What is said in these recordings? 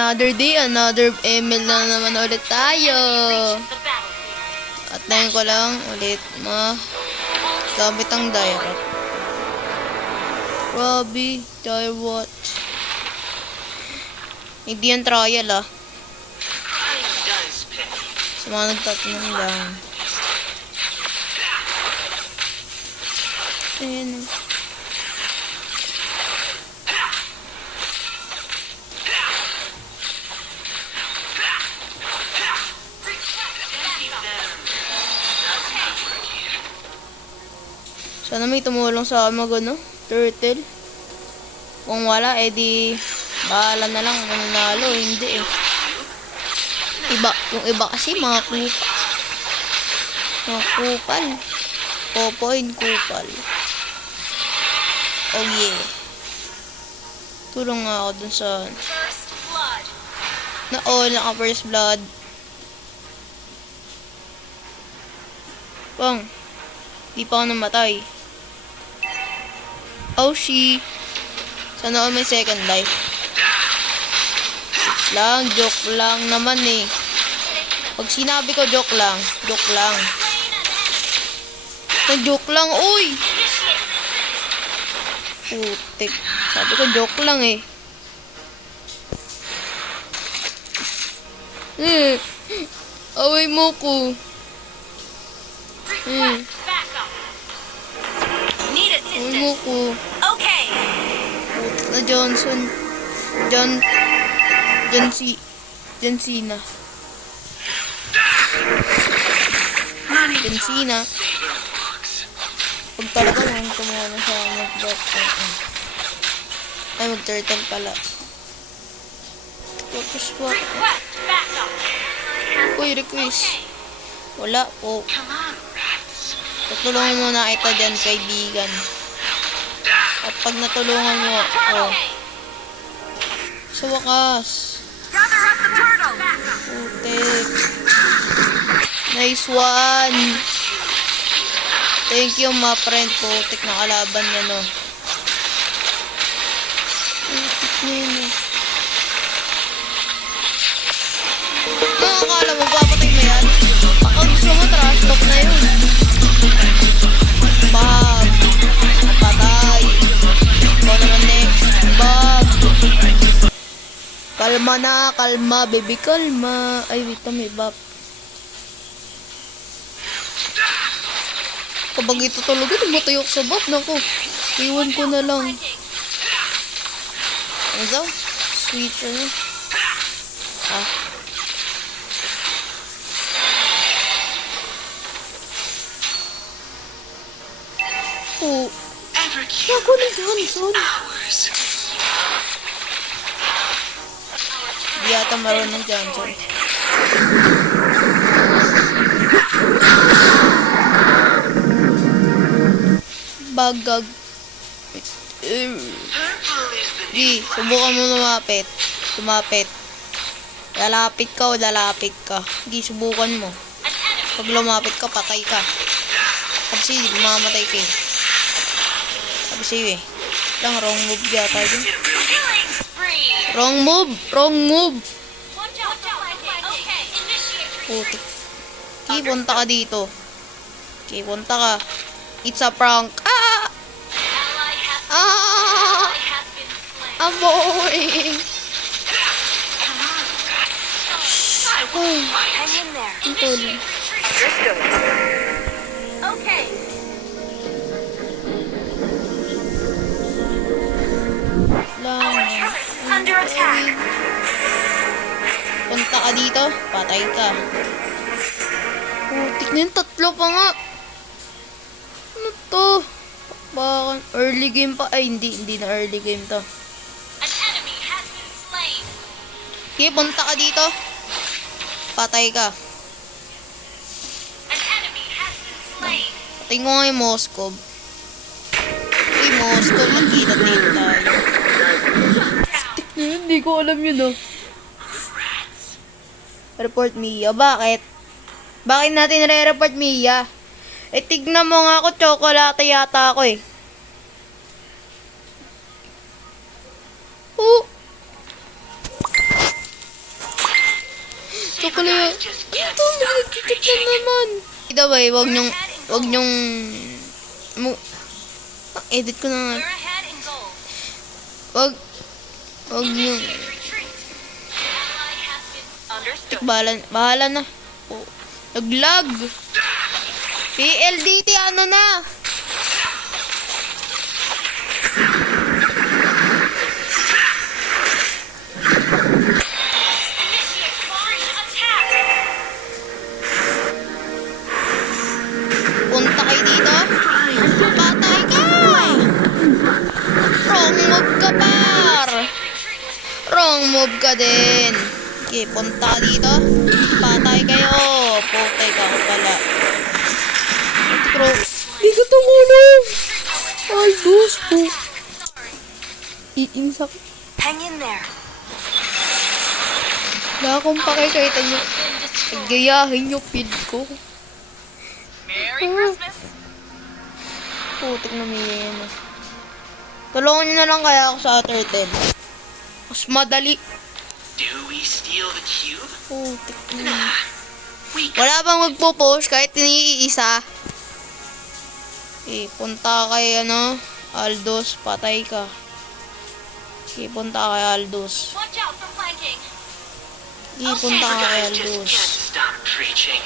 Another day, another ML na naman ulit tayo. At ngayon ko lang ulit gamit ang direct. Robbie, dire watch. Hindi yan trial sa mga nagtatanong lang. Ayan. Sana may tumulong sa akin turtle. Kung wala, edi bahala na lang kung nanalo. Hindi yung iba kasi mga kupal. Popoin kupal. Oh yeah. Tulong nga ako dun sa naka first blood. Bang, di pa ako namatay. Oh she. Sana all may second life. Joke lang naman eh. Pag sinabi ko joke lang. Joke lang, uy! Putik. Sabi ko joke lang eh. Away mo ko. Away mo ko. Putik na Johnson. John Cena. Pag talaga lang kumuha na siya mag-bot. Ay, mag-turtle pala. Swap. Uy, request. Wala po. Tutulungan mo na kita dyan, kaibigan. At pag natulungan mo ako, sa wakas. Putik. Nice one. Thank you, my friend. Putik na kalaban niya, no. Putik na yun, akala mo, papatay mo yan? Baka gusto mo, trash talk na yun. Bob. Napatay. Ikaw naman next. Bob. Kalma, baby, kalma. Ay, wait na, may Bob. Kapag ito talaga, tumatayok sa Bob. Naku, iwan ko na lang. Ano daw? Switcher na. Ako ni Johnson. Di yata marunong Johnson. Bagag. Di, subukan mo Sumapit. Lalapit ka. Di, subukan mo. Pag lumapit ka, patay ka. Kasi mamatay ka eh. Sabi sa'yo eh. Wrong move yata dyan. Wrong move. Putik. Okay, punta ka dito. It's a prank. I'm boring. Hang in there. Understood. Okay. Our turret is under attack. Punta ka dito, patay ka. Putik na yun, tatlo pa nga. Ano to? Bakit? Early game pa? Ay, hindi na early game to. Okay, punta ka dito. Patay ka. Patay ko nga yung Moskov. Uy, Moskov, nagkita dito tayo. Hindi ko alam yun Report Mia. Bakit? Bakit natin re-report Mia? Tignan mo nga ako, chocolate yata ako eh. nuklear. Ito, nagtitip na naman. By the way, wag nyong, edit ko na nga. We're ahead in gold. Wag nyong, Retreat. Ally has been understood. bahala na. Oh, naglag. PLDT, ano na? Initiate launch attack. Punta kayo dito. Patay ka! Wrong move ka, par! Wrong move ka din. Okay, punta dito. Patay kayo. Putay ka pala. Di ka tumulong. Albus po. Iinsak. Hang in there. Wala akong pakikita nyo. Gayahin yung feed ko. Merry Christmas. Putik na may yan. Tulungan nyo na lang kaya ako sa turtle. Mas madali. Do we steal the cube? Putik na. Nah. We Wala bang magpo-push kahit iniisa? Punta kay Aldous, patay ka. Punta kay Aldous. Watch out for flanking. Punta you kay guys just Aldous. can't stop preaching.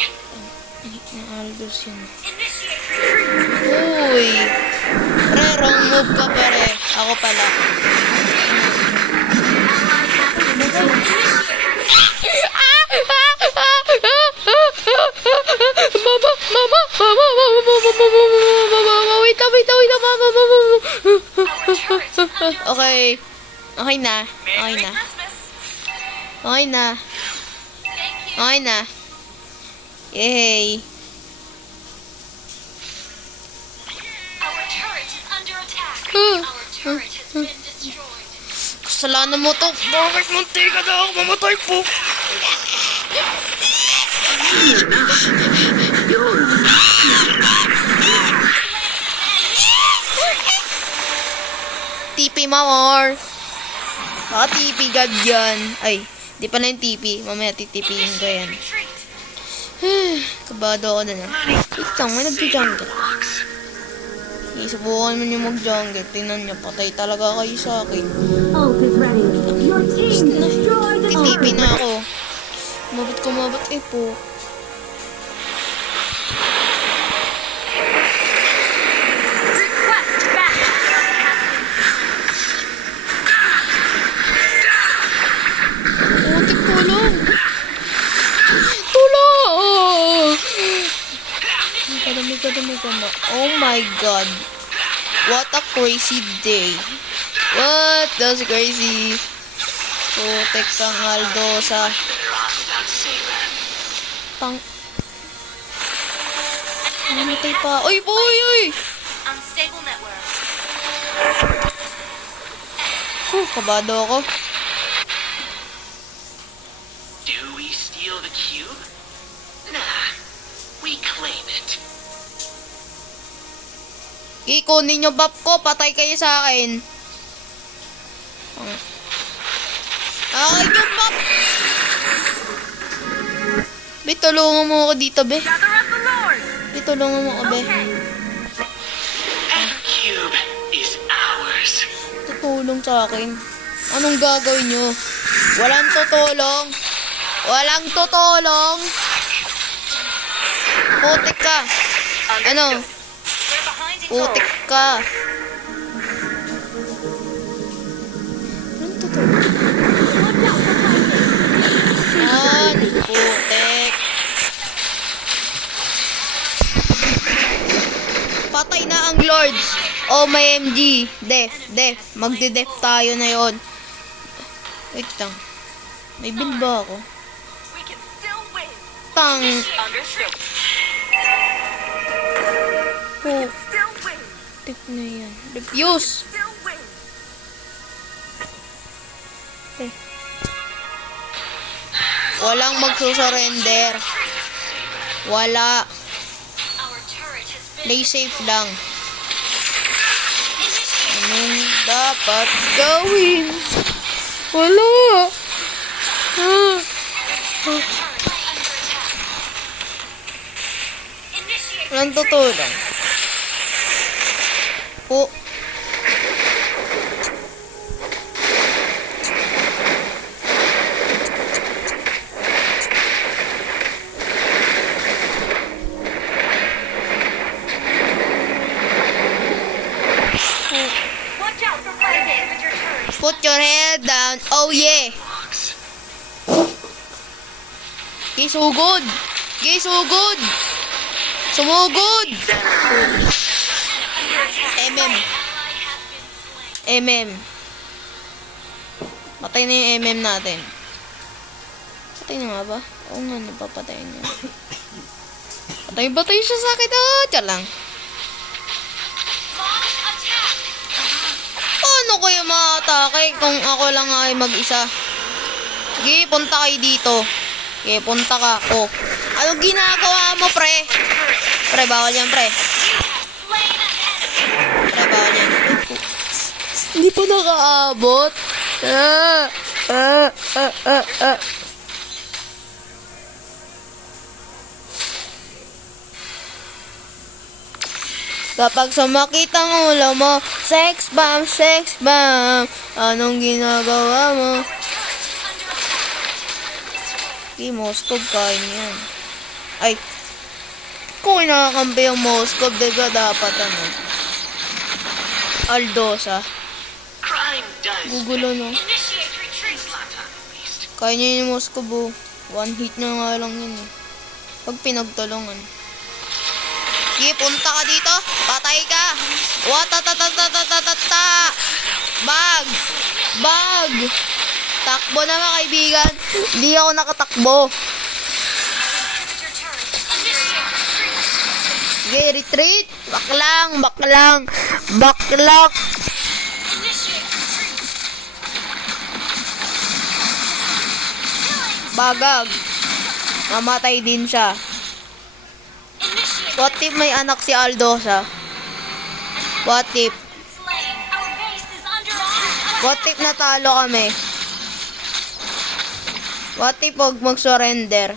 Aldous yun. Initiate retreat. Uy! Pre, wrong move ka pare. Ako pala. Mama, wait lang, Okay. Okay na. Okay Merry na. Christmas. Okay na. Thank you. Okay na. Yay. Our turret is under attack. Hmm. Our turret has been destroyed. Kasalanan mo to. Bakit munti ka na ako mamatay po? TP mamor. Baka TP god yan. Ay, di pa na yung TP. Mamaya titipiin ko yan. Retreat. Kabado ako na na. Wait lang, may nag-jungle. Subukan mo nyo mag-jungle. Tingnan nyo, patay talaga kayo sa akin. Ult is ready. Your team destroyed the TP turret. na ako. Kumabot po. Request back. Putik, tulong! Tulong! May kada. Oh my god. What a crazy day. What? That's crazy. Putik kang Aldosa. Better off without Saber. Tang... Namatay pa. Uy, boy, uy! Unstable network. Kabado ako. Do we steal the cube? Nah. We claim it. Ikunin nyo bap ko. Patay kayo sa akin. Ay, yung bap! Be, tulungan mo ako dito, be. Gather up the Lord. Be, tulungan mo ako, be. Our cube is ours. Tutulong sa akin. Anong gagawin nyo? Walang tutulong. Walang tutulong. Putik ka. Ano? We're behind in gold. Putik ka. Anong tutulong? Yan. Putik. Patay na ang Lords. Oh, may MG. Def. Magde-def tayo na yon. Wait lang. May build ba ako? We can still win. Tang. Understood. Putik Still win. na yan. Defuse. Still win. Walang magsusurrender. Wala. Our turret has been Play safe lang. Anong dapat gawin? Wala. Ah. Walang tutulong. Po. Watch out for fire damage or turrets. Put your head down. Oh yeah. Blocks. Okay, sugod. Okay, sugod. Sumugod. MM. Patay na yung MM natin. Patay na nga ba? Oo nga, napapatay niya. Patay siya sa akin. Tiyan lang. Paano kayo ma-atake kung ako lang ay mag-isa? Sige, punta kayo dito. Sige, punta ka. Oh. Anong ginagawa mo, pre? Pre, bawal yan, pre. Pre, bawal yan. Hindi pa nakaabot. Kapag sumakit ang ulo mo, sex bomb, sex bomb. Anong ginagawa mo? Okay, Moskov, kain yan. Ay, kung nakakampi yung Moskov, diba dapat ano? Aldosa. Crime does. Gugulo, no? Initiate retreat. Zlatan, at least. Kaya niya yung Moskov, oh. One hit na nga lang yun, eh. Pag pinagtulungan. Sige, punta ka dito. Patay ka. Watatatatatatatata. Bag. Bag. Takbo na mga kaibigan. Hindi ako nakatakbo. Sige, retreat. Baklang, baklang. Baklang. Bagag. Mamatay din siya. What if may anak si Aldosa? What if? Slain. Our base is under attack. What if natalo kami? What if huwag mag-surrender?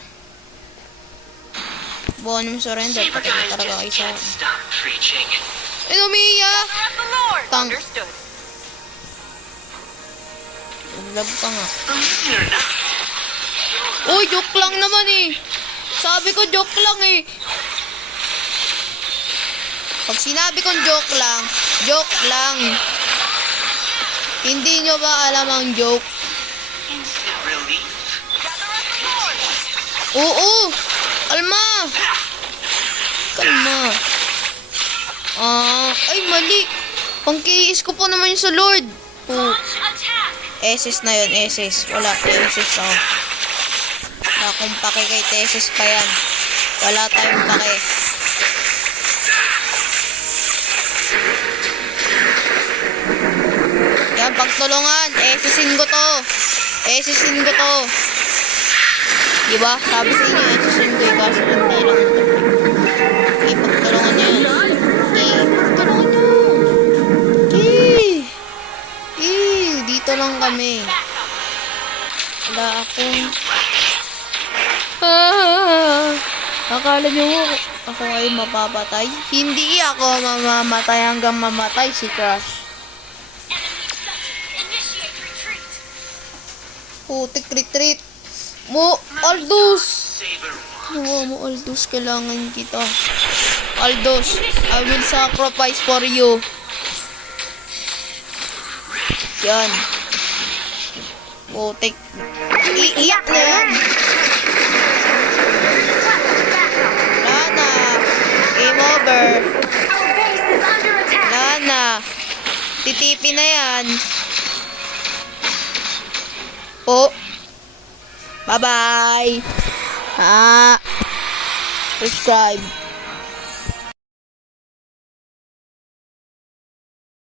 Buwan yung surrender. Saber Patay guys talaga kayo just sa can't stop preaching. Ay, umiya! At the Lord. Tang. Understood. Love ka nga. Believe it or not, Uy, joke lang naman eh. Sabi ko joke lang eh. Pag sinabi kong joke lang, joke lang. Hindi nyo ba alam ang joke? instant relief. Oo! Kalma! Kalma. Ay mali. Pangkiis ko po naman yung sa Lord. Oh, Attack. SS na yun, SS. Wala, SS ako. Wala akong pake kay Tesis pa yan. Wala tayong pake. Yan, pagtulungan. SSin ko to. SSin ko to. Diba? Sabi sa inyo, SSin ko. Kaso hindi lang ito. Okay, pagtulungan niya. Okay, pagtulungan niyo. Okay. Dito lang kami. Wala akong... Akala niyo ako ay mapapatay? Hindi ako mamamatay hanggang mamatay si Crash. Initiate retreat. Putik retreat. Mo, Aldous! Saber one. Nawa mo, Aldous. Kailangan kita. Aldous, I will sacrifice for you. Yan. Putik. Iiyak na yan. Wala na. Game over. Our base is under attack. Wala na. Titipi na yan. Po. Bye-bye. Subscribe.